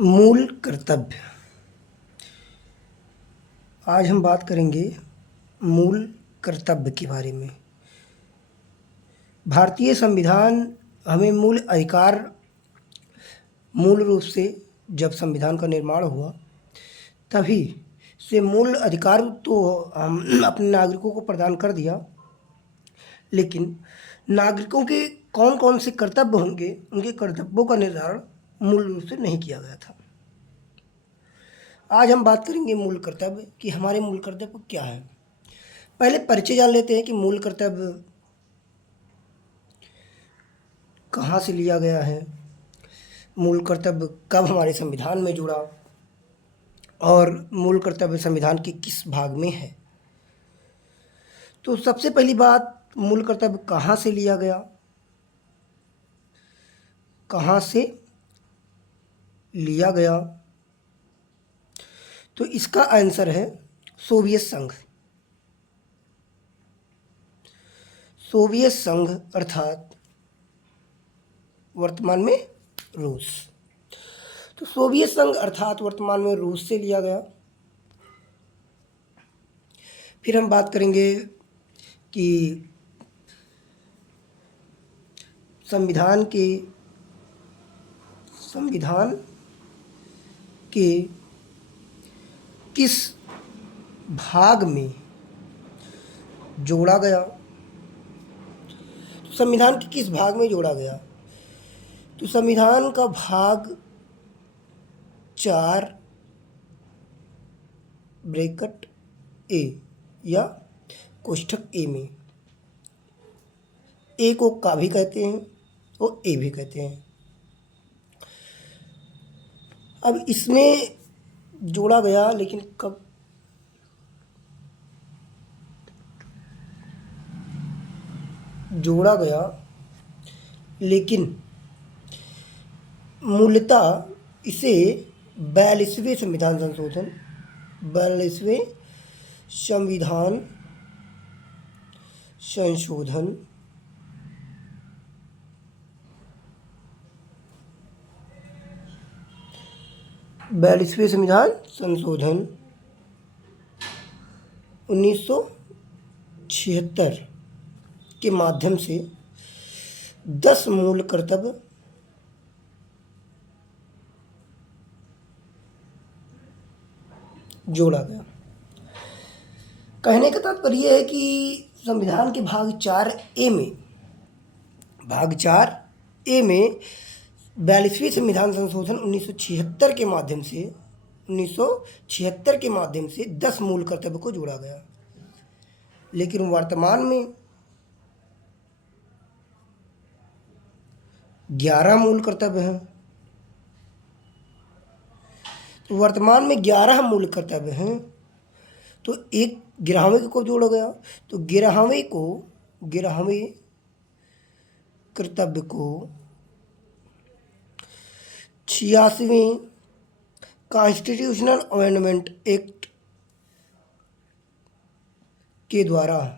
मूल कर्तव्य। आज हम बात करेंगे मूल कर्तव्य के बारे में। भारतीय संविधान हमें मूल अधिकार, मूल रूप से जब संविधान का निर्माण हुआ तभी से मूल अधिकार तो हम अपने नागरिकों को प्रदान कर दिया, लेकिन नागरिकों के कौन कौन से कर्तव्य होंगे, उनके कर्तव्यों का निर्धारण मूल रूप से नहीं किया गया था। आज हम बात करेंगे मूल कर्तव्य कि हमारे मूल कर्तव्य क्या है। पहले परिचय जान लेते हैं कि मूल कर्तव्य कहाँ से लिया गया है, मूल कर्तव्य कब हमारे संविधान में जुड़ा और मूल कर्तव्य संविधान के किस भाग में है। तो सबसे पहली बात, मूल कर्तव्य कहाँ से लिया गया, कहाँ से लिया गया, तो इसका आंसर है सोवियत संघ। सोवियत संघ अर्थात वर्तमान में रूस। तो सोवियत संघ अर्थात वर्तमान में रूस से लिया गया। फिर हम बात करेंगे कि संविधान के किस भाग में जोड़ा गया। संविधान के किस भाग में जोड़ा गया, तो संविधान का भाग 4 ब्रैकेट ए या कोष्ठक ए में, ए को का भी कहते हैं और ए भी कहते हैं। अब इसमें जोड़ा गया, लेकिन कब जोड़ा गया, लेकिन मूलतः इसे 42वें संविधान संशोधन 42वें संविधान संशोधन 1976 के माध्यम से 10 मूल कर्तव्य जोड़ा गया। कहने का तात्पर्य यह है कि संविधान के भाग 4A में 42वें संविधान संशोधन 1976 के माध्यम से 10 मूल कर्तव्य को जोड़ा गया। लेकिन वर्तमान में 11 मूल कर्तव्य हैं। तो वर्तमान में 11 मूल कर्तव्य हैं, तो एक 11वें को जोड़ा गया। तो 11वें कर्तव्य को 86वें कॉन्स्टिट्यूशनल अमेंडमेंट एक्ट के द्वारा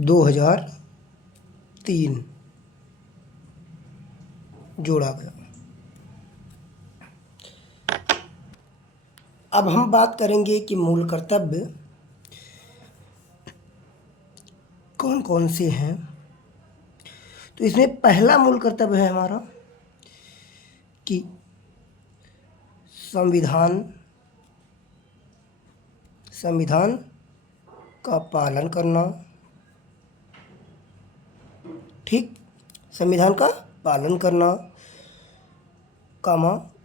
2003 जोड़ा गया। अब हम बात करेंगे कि मूल कर्तव्य कौन कौन से हैं। तो इसमें पहला मूल कर्तव्य है हमारा कि संविधान का पालन करना। ठीक, संविधान का पालन करना,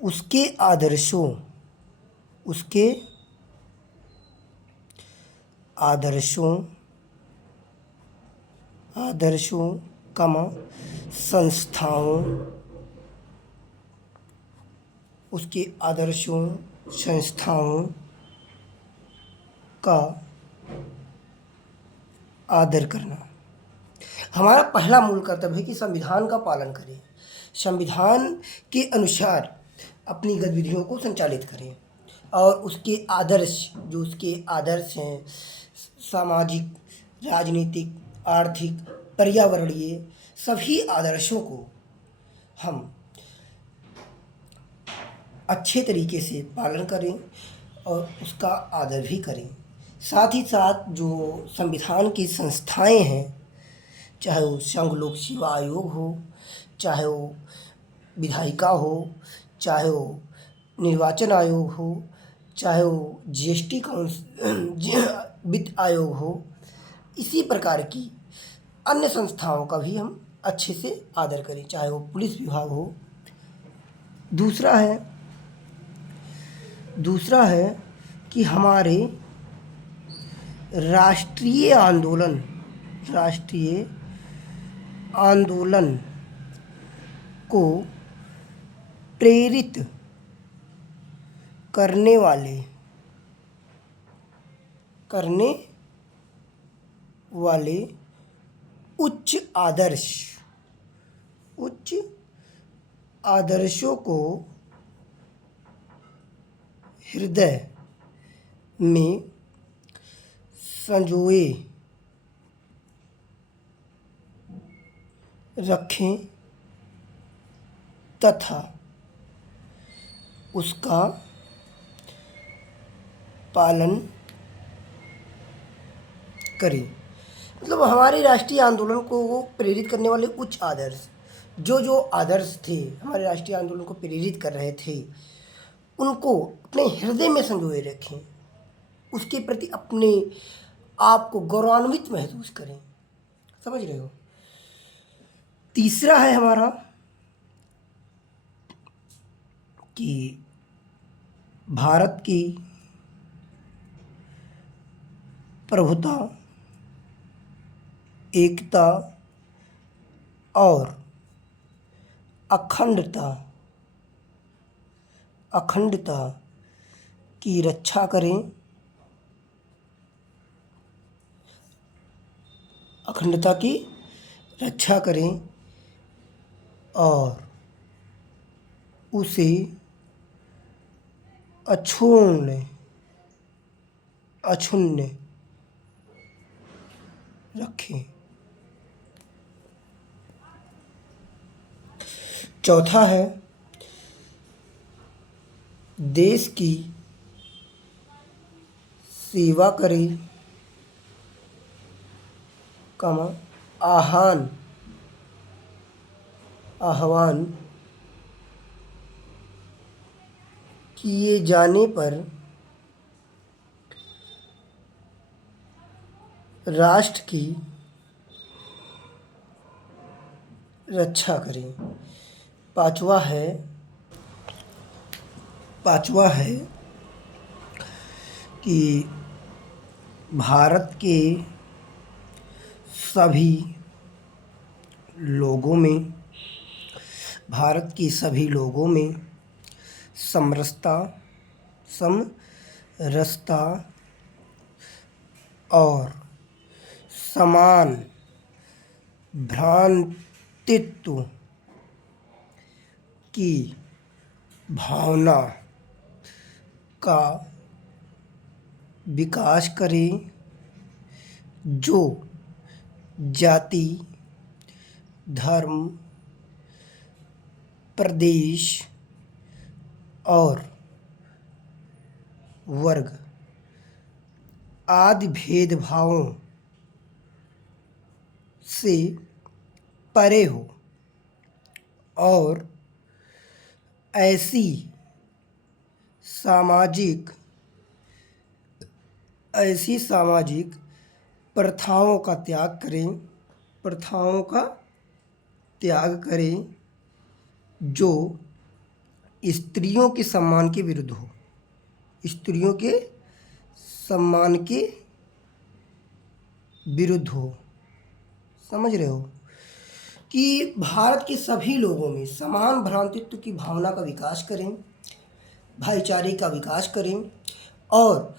उसके आदर्शों, संस्थाओं का आदर करना। हमारा पहला मूल कर्तव्य है कि संविधान का पालन करें, संविधान के अनुसार अपनी गतिविधियों को संचालित करें और उसके आदर्श हैं, सामाजिक राजनीतिक, आर्थिक, पर्यावरणीय सभी आदर्शों को हम अच्छे तरीके से पालन करें और उसका आदर भी करें। साथ ही साथ जो संविधान की संस्थाएं हैं, चाहे वो संघ लोक सेवा आयोग हो, चाहे वो विधायिका हो, चाहे वो निर्वाचन आयोग हो, चाहे वो जीएसटी वित्त आयोग हो, इसी प्रकार की अन्य संस्थाओं का भी हम अच्छे से आदर करें, चाहे वो पुलिस विभाग हो। दूसरा है कि हमारे राष्ट्रीय आंदोलन को प्रेरित करने वाले उच्च आदर्शों को हृदय में संजोए रखें तथा उसका पालन करें। मतलब हमारे राष्ट्रीय आंदोलन को वो प्रेरित करने वाले उच्च आदर्श, जो आदर्श थे हमारे राष्ट्रीय आंदोलन को प्रेरित कर रहे थे, उनको अपने हृदय में संजोए रखें, उसके प्रति अपने आप को गौरवान्वित महसूस करें। समझ रहे हो। तीसरा है हमारा कि भारत की प्रभुता, एकता और अखंडता की रक्षा करें। अखंडता की रक्षा करें और उसे अक्षुण्ण रखें। चौथा है देश की सेवा करें, आह्वान किए जाने पर राष्ट्र की रक्षा करें। पांचवा है कि भारत के सभी लोगों में समरसता और समान भ्रातृत्व की भावना का विकास करें, जो जाति, धर्म, प्रदेश और वर्ग आदि भेदभावों से परे हो और ऐसी सामाजिक प्रथाओं का त्याग करें जो स्त्रियों के सम्मान के विरुद्ध हो। स्त्रियों के सम्मान के विरुद्ध हो। समझ रहे हो कि भारत के सभी लोगों में समान भ्रातृत्व की भावना का विकास करें, भाईचारे का विकास करें और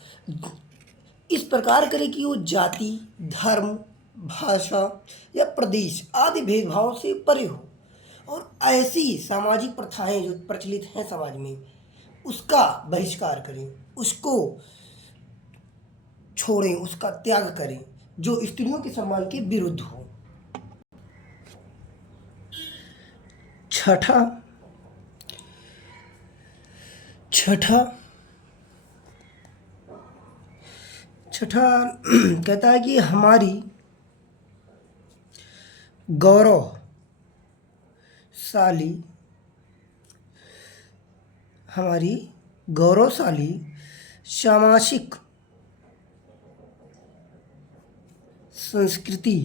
इस प्रकार करें कि वो जाति, धर्म, भाषा या प्रदेश आदि भेदभाव से परे हो और ऐसी सामाजिक प्रथाएं जो प्रचलित हैं समाज में उसका बहिष्कार करें, उसको छोड़ें, उसका त्याग करें जो स्त्रियों के सम्मान के विरुद्ध हो। छठा छठा छठा कहता है कि हमारी गौरवशाली सामाजिक संस्कृति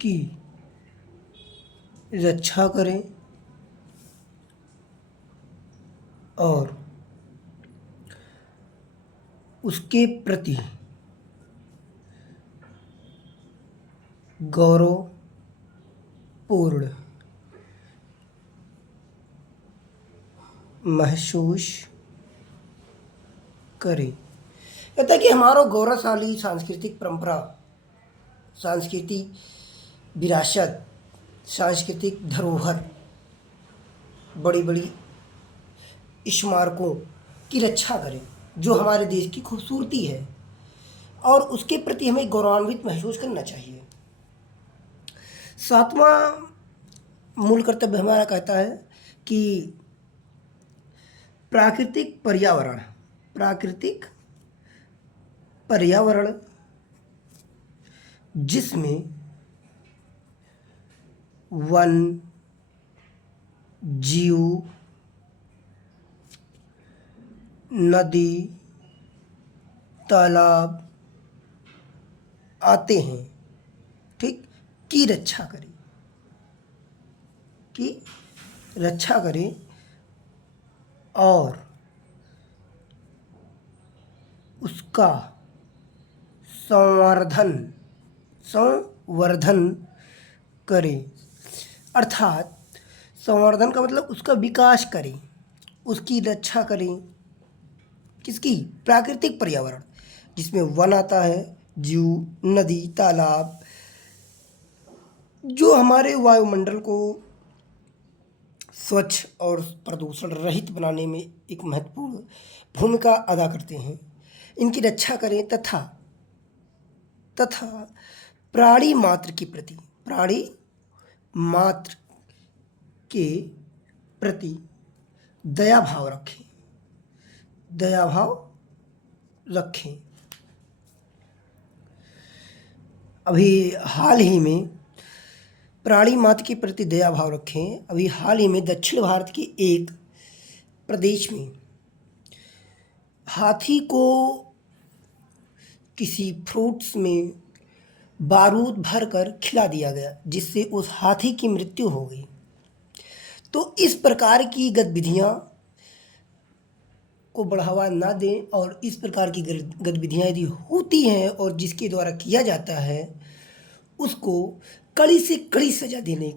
की रक्षा करें और उसके प्रति गौरवपूर्ण महसूस करें। कहता है कि हमारा गौरवशाली सांस्कृतिक परंपरा, सांस्कृतिक विरासत, सांस्कृतिक धरोहर, बड़ी बड़ी स्मारकों की रक्षा करें जो हमारे देश की खूबसूरती है और उसके प्रति हमें गौरवान्वित महसूस करना चाहिए। सातवां मूल कर्तव्य हमारा कहता है कि प्राकृतिक पर्यावरण जिसमें वन, जीव, नदी, तालाब आते हैं, ठीक, की रक्षा करें और उसका संवर्धन करें। अर्थात संवर्धन का मतलब उसका विकास करें, उसकी रक्षा करें। किसकी? प्राकृतिक पर्यावरण जिसमें वन आता है, जीव, नदी, तालाब, जो हमारे वायुमंडल को स्वच्छ और प्रदूषण रहित बनाने में एक महत्वपूर्ण भूमिका अदा करते हैं, इनकी रक्षा करें तथा प्राणी मात्र के प्रति दया भाव रखें। अभी हाल ही में प्राणी मात्र के प्रति दया भाव रखें। अभी हाल ही में दक्षिण भारत के एक प्रदेश में हाथी को किसी फ्रूट्स में बारूद भरकर खिला दिया गया, जिससे उस हाथी की मृत्यु हो गई। तो इस प्रकार की गतिविधियां को बढ़ावा ना दें और इस प्रकार की गतिविधियां यदि होती हैं और जिसके द्वारा किया जाता है उसको कड़ी से कड़ी सजा देनी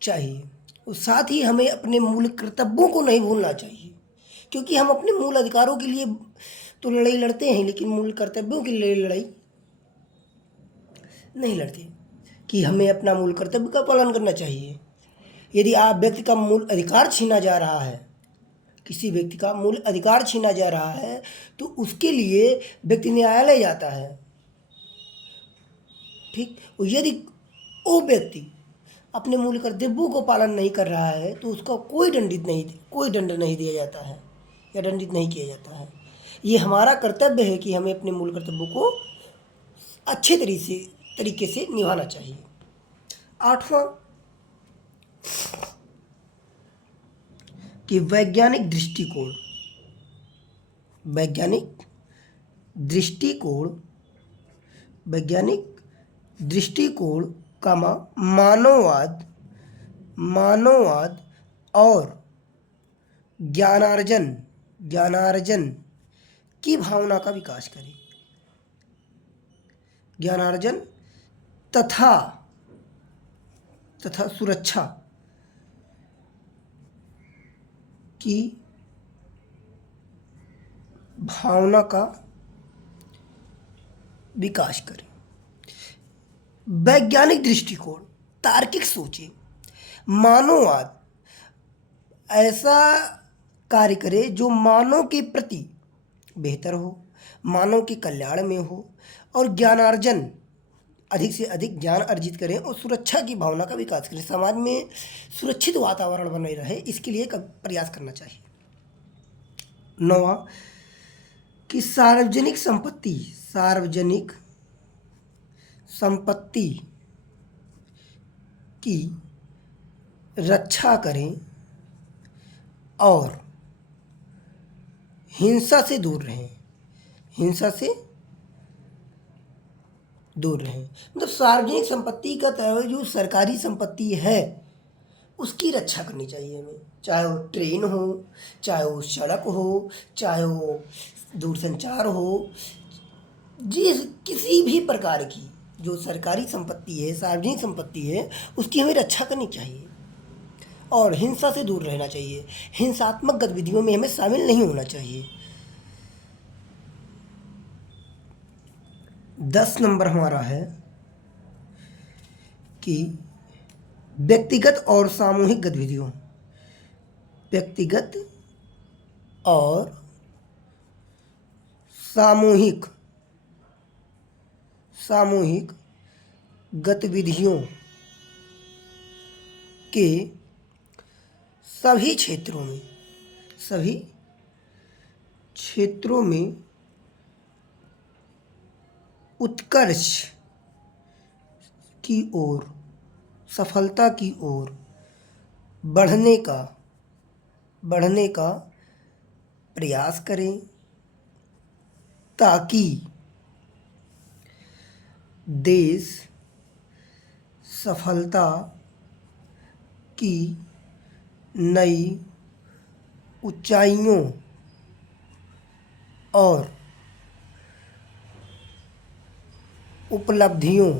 चाहिए। और साथ ही हमें अपने मूल कर्तव्यों को नहीं भूलना चाहिए, क्योंकि हम अपने मूल अधिकारों के लिए तो लड़ाई लड़ते हैं लेकिन मूल कर्तव्यों के लिए लड़ाई नहीं लड़ते, कि हमें अपना मूल कर्तव्य का पालन करना चाहिए। यदि आप व्यक्ति का मूल अधिकार छीना जा रहा है, किसी व्यक्ति का मूल अधिकार छीना जा रहा है, तो उसके लिए व्यक्ति न्यायालय जाता है, ठीक। और यदि वो व्यक्ति अपने मूल कर्तव्यों को पालन नहीं कर रहा है तो उसका कोई दंड नहीं दिया जाता है या दंडित नहीं किया जाता है। ये हमारा कर्तव्य है कि हमें अपने मूल कर्तव्यों को अच्छे तरीके से निभाना चाहिए। आठवां कि वैज्ञानिक दृष्टिकोण का मानववाद और ज्ञानार्जन की भावना का विकास करें। ज्ञानार्जन तथा सुरक्षा की भावना का विकास करें। वैज्ञानिक दृष्टिकोण, तार्किक सोचें, मानववाद ऐसा कार्य करे जो मानव के प्रति बेहतर हो, मानव के कल्याण में हो और ज्ञानार्जन अधिक से अधिक ज्ञान अर्जित करें और सुरक्षा की भावना का विकास करें। समाज में सुरक्षित वातावरण बने रहे, इसके लिए प्रयास करना चाहिए। 9वां कि सार्वजनिक संपत्ति की रक्षा करें और हिंसा से दूर रहें। मतलब सार्वजनिक संपत्ति का जो सरकारी संपत्ति है उसकी रक्षा करनी चाहिए हमें, चाहे वो ट्रेन हो, चाहे वो सड़क हो, चाहे वो दूरसंचार हो, जिस किसी भी प्रकार की जो सरकारी संपत्ति है, सार्वजनिक संपत्ति है, उसकी हमें रक्षा करनी चाहिए और हिंसा से दूर रहना चाहिए। हिंसात्मक गतिविधियों में हमें शामिल नहीं होना चाहिए। 10 नंबर हमारा है कि व्यक्तिगत और सामूहिक गतिविधियों के सभी क्षेत्रों में उत्कर्ष की ओर, सफलता की ओर बढ़ने का प्रयास करें ताकि देश सफलता की नई ऊंचाइयों और उपलब्धियों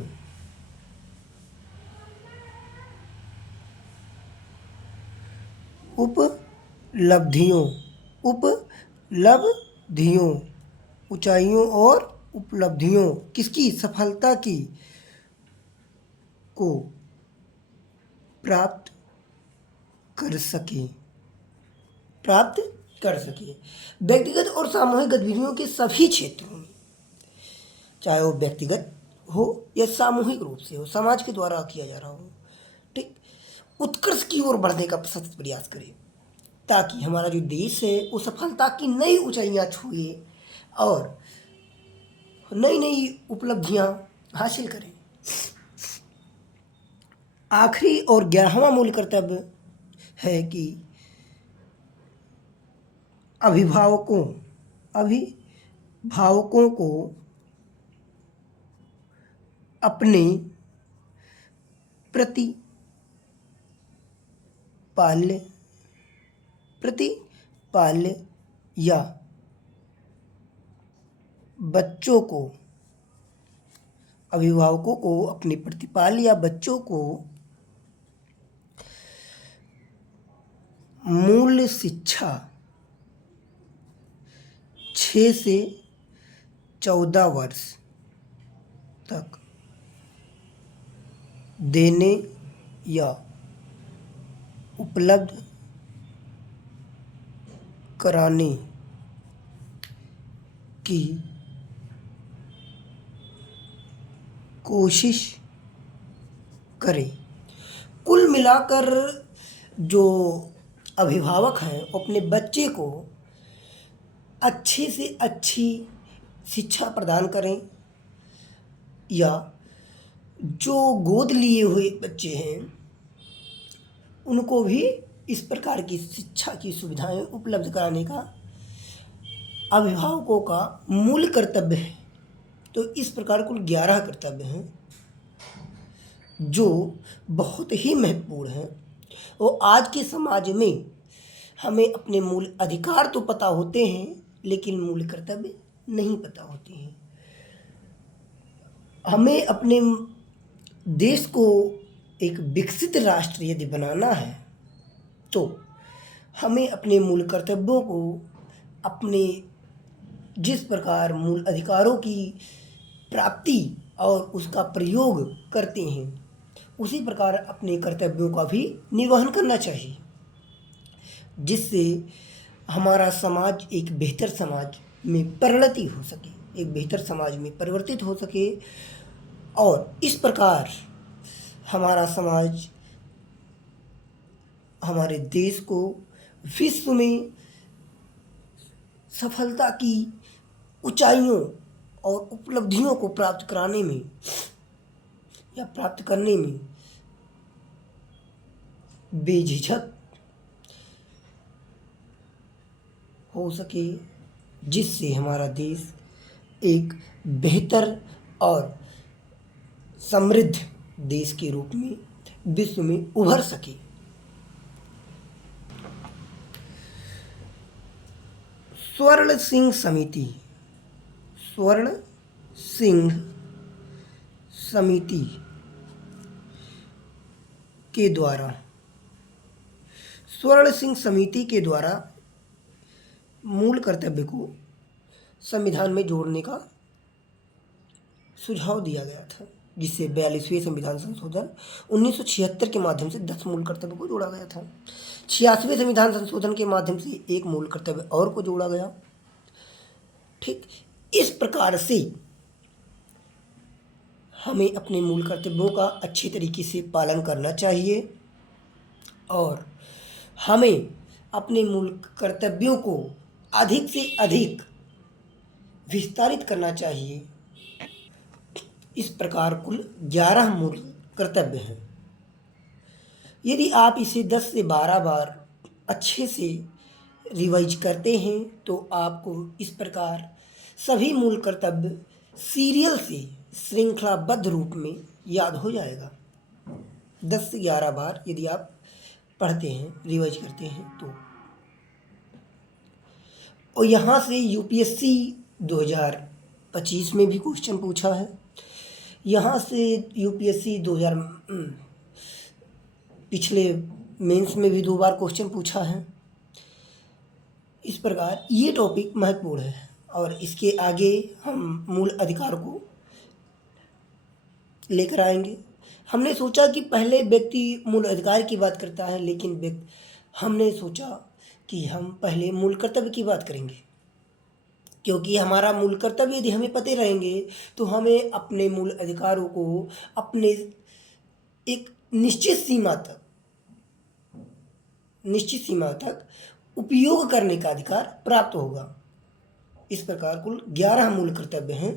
ऊंचाइयों और उपलब्धियों किसकी सफलता की को प्राप्त कर सके। व्यक्तिगत और सामूहिक गतिविधियों के सभी क्षेत्रों में, चाहे वो व्यक्तिगत हो या सामूहिक रूप से हो, समाज के द्वारा किया जा रहा हो, ठीक, उत्कर्ष की ओर बढ़ने का सतत प्रयास करें ताकि हमारा जो देश है वो सफलता की नई ऊंचाइयां छुए और नई उपलब्धियां हासिल करें। आखिरी और 11वां मूल कर्तव्य है कि अभिभावकों को अपने प्रतिपाल्य या बच्चों को मूल शिक्षा 6 से 14 वर्ष तक देने या उपलब्ध कराने की कोशिश करें। कुल मिलाकर जो अभिभावक हैं अपने बच्चे को अच्छे से अच्छी शिक्षा प्रदान करें या जो गोद लिए हुए बच्चे हैं उनको भी इस प्रकार की शिक्षा की सुविधाएं उपलब्ध कराने का अभिभावकों का मूल कर्तव्य है। तो इस प्रकार कुल 11 कर्तव्य हैं जो बहुत ही महत्वपूर्ण हैं और आज के समाज में हमें अपने मूल अधिकार तो पता होते हैं लेकिन मूल कर्तव्य नहीं पता होते हैं। हमें अपने देश को एक विकसित राष्ट्र यदि बनाना है तो हमें अपने मूल कर्तव्यों को अपने जिस प्रकार मूल अधिकारों की प्राप्ति और उसका प्रयोग करते हैं उसी प्रकार अपने कर्तव्यों का भी निर्वहन करना चाहिए जिससे हमारा समाज एक बेहतर समाज में परिणति हो सके, एक बेहतर समाज में परिवर्तित हो सके और इस प्रकार हमारा समाज हमारे देश को विश्व में सफलता की ऊंचाइयों और उपलब्धियों को प्राप्त कराने में या प्राप्त करने में बेझिझक हो सके, जिससे हमारा देश एक बेहतर और समृद्ध देश के रूप में विश्व में उभर सके। स्वर्ण सिंह समिति, स्वर्ण सिंह समिति के द्वारा, स्वर्ण सिंह समिति के द्वारा मूल कर्तव्य को संविधान में जोड़ने का सुझाव दिया गया था, जिससे 42वें संविधान संशोधन 1976 के माध्यम से 10 मूल कर्तव्य को जोड़ा गया था। 86वें संविधान संशोधन के माध्यम से एक मूल कर्तव्य और को जोड़ा गया। ठीक इस प्रकार से हमें अपने मूल कर्तव्यों का अच्छे तरीके से पालन करना चाहिए और हमें अपने मूल कर्तव्यों को अधिक से अधिक विस्तारित करना चाहिए। इस प्रकार कुल 11 मूल कर्तव्य हैं। यदि आप इसे 10 से 12 बार अच्छे से रिवाइज करते हैं तो आपको इस प्रकार सभी मूल कर्तव्य सीरियल से श्रृंखलाबद्ध रूप में याद हो जाएगा। 10 से 11 बार यदि आप पढ़ते हैं, रिवाइज करते हैं तो। और यहाँ से यूपीएससी 2025 में भी क्वेश्चन पूछा है, यहाँ से यूपीएससी 2000 पिछले मेंस में भी 2 बार क्वेश्चन पूछा है। इस प्रकार ये टॉपिक महत्वपूर्ण है और इसके आगे हम मूल अधिकार को लेकर आएंगे। हमने सोचा कि पहले व्यक्ति मूल अधिकार की बात करता है, लेकिन हमने सोचा कि हम पहले मूल कर्तव्य की बात करेंगे, क्योंकि हमारा मूल कर्तव्य यदि हमें पते रहेंगे तो हमें अपने मूल अधिकारों को अपने एक निश्चित सीमा तक उपयोग करने का अधिकार प्राप्त होगा। इस प्रकार कुल 11 मूल कर्तव्य हैं